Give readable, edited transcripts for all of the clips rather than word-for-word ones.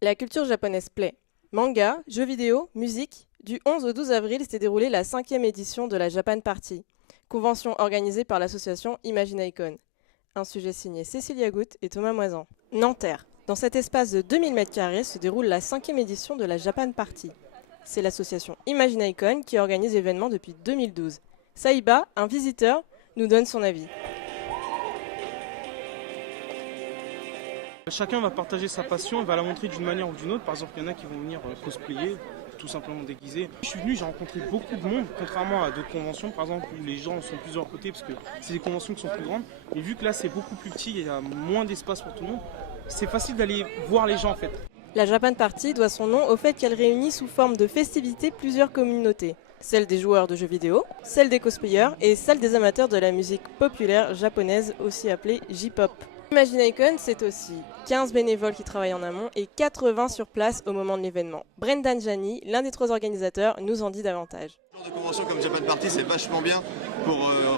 La culture japonaise plaît. Manga, jeux vidéo, musique. Du 11 au 12 avril s'est déroulée la 5e édition de la Japan Party, convention organisée par l'association Imagine Icon. Un sujet signé Cécilia Goutte et Thomas Moisan. Nanterre. Dans cet espace de 2000 m² se déroule la 5e édition de la Japan Party. C'est l'association Imagine Icon qui organise l'événement depuis 2012. Saïba, un visiteur, nous donne son avis. Chacun va partager sa passion et va la montrer d'une manière ou d'une autre. Par exemple, il y en a qui vont venir cosplayer, tout simplement déguisés. Je suis venu, j'ai rencontré beaucoup de monde, contrairement à d'autres conventions, par exemple, où les gens sont plusieurs côtés, parce que c'est des conventions qui sont plus grandes. Et vu que là, c'est beaucoup plus petit, il y a moins d'espace pour tout le monde, c'est facile d'aller voir les gens en fait. La Japan Party doit son nom au fait qu'elle réunit sous forme de festivités plusieurs communautés. Celle des joueurs de jeux vidéo, celle des cosplayers et celle des amateurs de la musique populaire japonaise, aussi appelée J-pop. Imagine Icon, c'est aussi 15 bénévoles qui travaillent en amont et 80 sur place au moment de l'événement. Brendan Jani, l'un des 3 organisateurs, nous en dit davantage. Ce genre de convention comme Japan Party, c'est vachement bien pour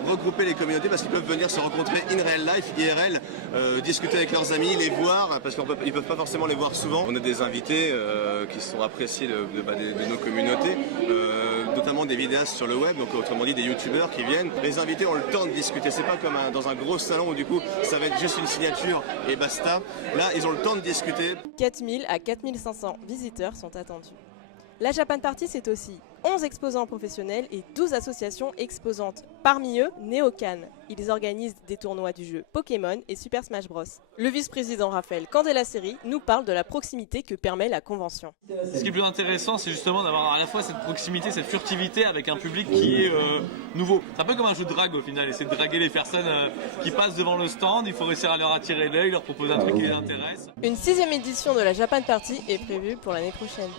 regrouper les communautés parce qu'ils peuvent venir se rencontrer in real life, IRL, discuter avec leurs amis, les voir, parce qu'ils ne peuvent pas forcément les voir souvent. On a des invités qui sont appréciés de nos communautés, notamment des vidéastes sur le web, donc autrement dit des youtubeurs qui viennent. Les invités ont le temps de discuter, c'est pas comme dans un gros salon où du coup ça va être juste une signature et basta. Là, ils ont le temps de discuter. 4000 à 4500 visiteurs sont attendus. La Japan Party, c'est aussi 11 exposants professionnels et 12 associations exposantes. Parmi eux, Neocan. Ils organisent des tournois du jeu Pokémon et Super Smash Bros. Le vice-président Raphaël Candelaseri nous parle de la proximité que permet la convention. Ce qui est plus intéressant, c'est justement d'avoir à la fois cette proximité, cette furtivité avec un public qui est nouveau. C'est un peu comme un jeu de drague au final, essayer de draguer les personnes qui passent devant le stand, il faut réussir à leur attirer l'œil, leur proposer un truc qui les intéresse. Une 6e édition de la Japan Party est prévue pour l'année prochaine.